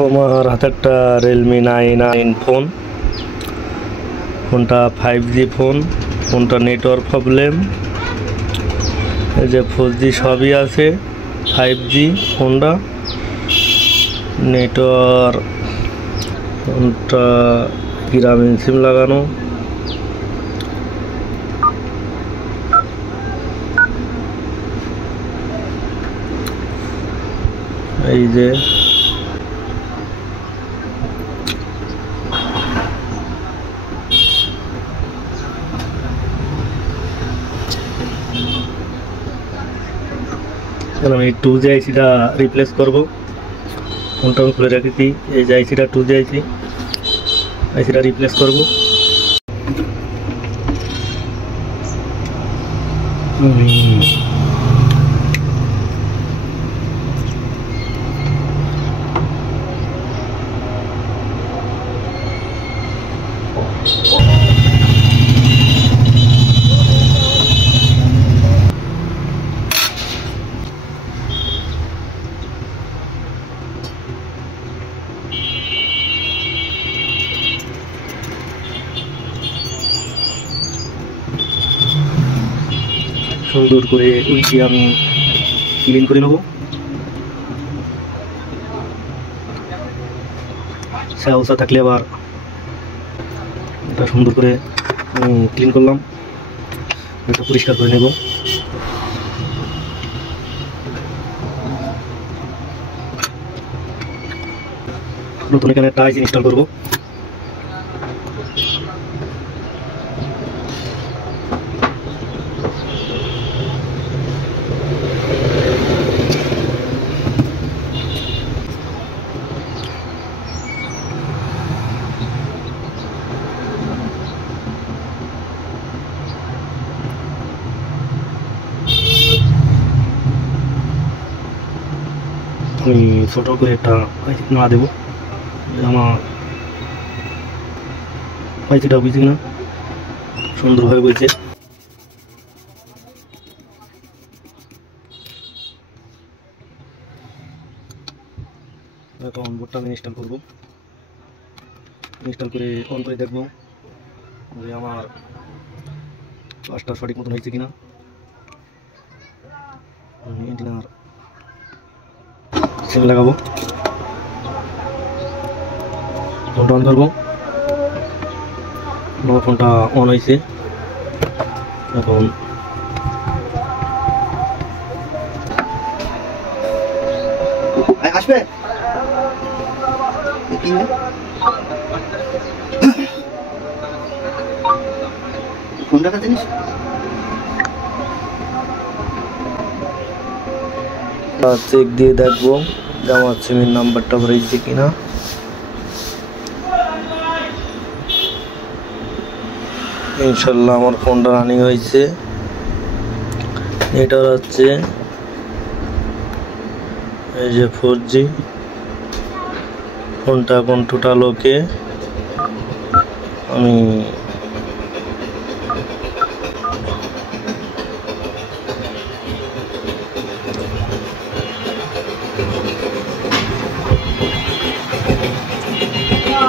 আমার হাতে একটা রিয়েলমি 9 ফোন। ফোনটা 5G ফোন। ফোনটা নেটওয়ার্ক প্রবলেম, এই যে 4G সবই আছে, 5G ফোনটা নেটওয়ার্ক। ফোনটা গ্রামীণ সিম লাগানো। এই যে আমি 2G আইসিটা রিপ্লেস করব। ফোনটা আমি খুলে রেখেছি, এই যে আইসিটা 2G আইসিটা রিপ্লেস করব। সুন্দর করে উইটি আমি ক্লিন করে নেব। সাউসা থাকলে আবার এটা সুন্দর করে ক্লিন করলাম, এটা পরিষ্কার করে নেব। নতুন এখানে একটা আইসি ইনস্টল করব। আমি ছোট করে একটা আইসি না দেবো, আমার আইসিটা বুঝছি না সুন্দরভাবে বলছে। এখন বোর্ডটা আমি ইনস্টল করবো। ইনস্টল করে অন করে দেখবো যে আমার কাজটা সঠিক মতন হয়েছে কিনা। এন্টিনার সিম লাগাবো, ফোনটা অন করবো। আমার ফোনটা অন হয়েছে। এখন আসবে ফোন রাখা জিনিস চেক দিয়ে দেখবো যে আমার সিমের নাম্বারটা ভরেছে কিনা। ইনশাল্লাহ আমার ফোনটা রানিং হয়েছে। এটা হচ্ছে এই যে 4G। ফোনটা এখন টোটাল ওকে। আমি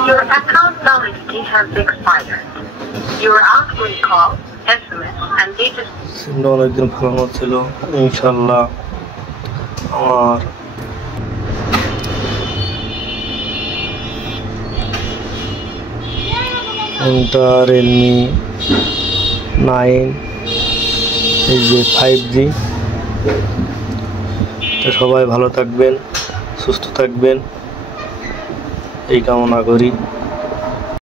Your account validity has expired. Your outgoing call, SMS, and data. সিমটা অনেকদিন পুরানো ছিল। ইনশাল্লাহ আমার ফোনটা রিয়েলমি 9, এই যে 5G। তো সবাই ভালো থাকবেন, সুস্থ থাকবেন এই কামনা করি।